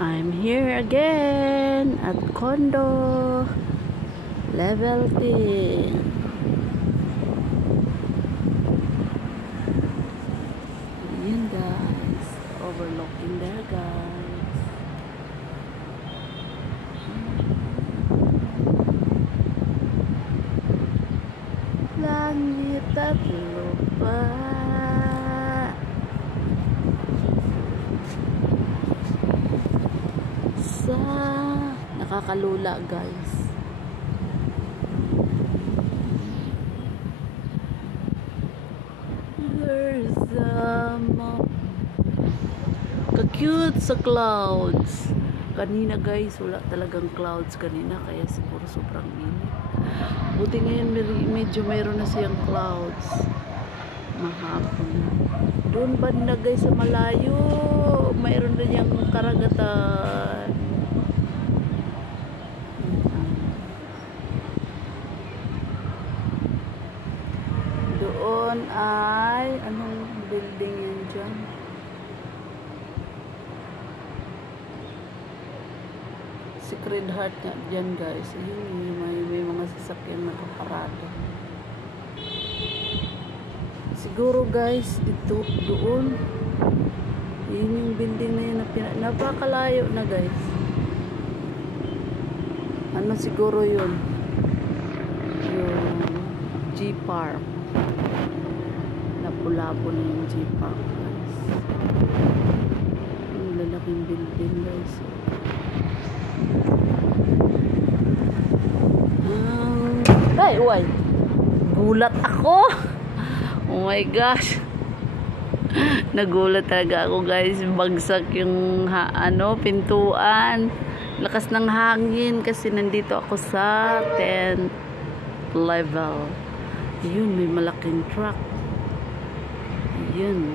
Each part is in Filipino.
I'm here again at condo level 10. Ayan guys, overlooking there guys. Langit at lupa. Nakakalula guys. There's ka-cute sa clouds. Kanina guys, wala talagang clouds kanina, kaya siguro sobrang init. Buti ngayon medyo mayroon na siyang clouds. Mahapon. Doon banda guys sa malayo, mayroon na niyang karagatan. Doon ay anong building yan dyan? Sacred Heart nga dyan guys. Ayun, may mga sasakyan nakaparado. Siguro guys, ito doon. Yun yung building na yun na napakalayo na guys. Ano siguro yun? Yung G-Park. Napulabo na yung G-Park guys. Yung lalaking building guys. Ay, uy. Gulat ako. Oh my gosh. Nagulat talaga ako guys. Bagsak yung pintuan. Lakas ng hangin kasi nandito ako sa 10th level. Yun, may malaking truck. Yun.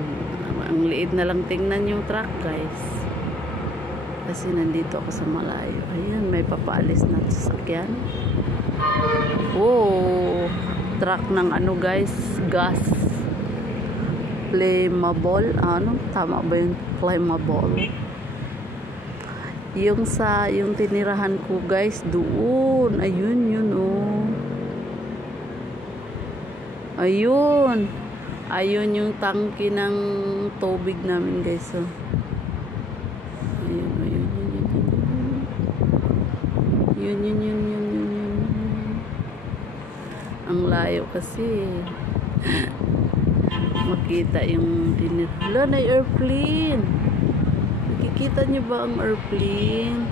Ang liit na lang tingnan yung truck guys. Kasi nandito ako sa malayo. Ayan, may papaalis na sasakyan. Oh, truck ng guys, gas. Flammable. Tama ba yung flammable? Yung tinirahan ko guys, doon. Ayun, yun oh. Ayun. Ayun yung tangke ng tubig namin guys. Oh. Ayun. Yun. Ang layo kasi. Makita yung dinir. Wala na airplane. Nakikita niyo ba ang airplane?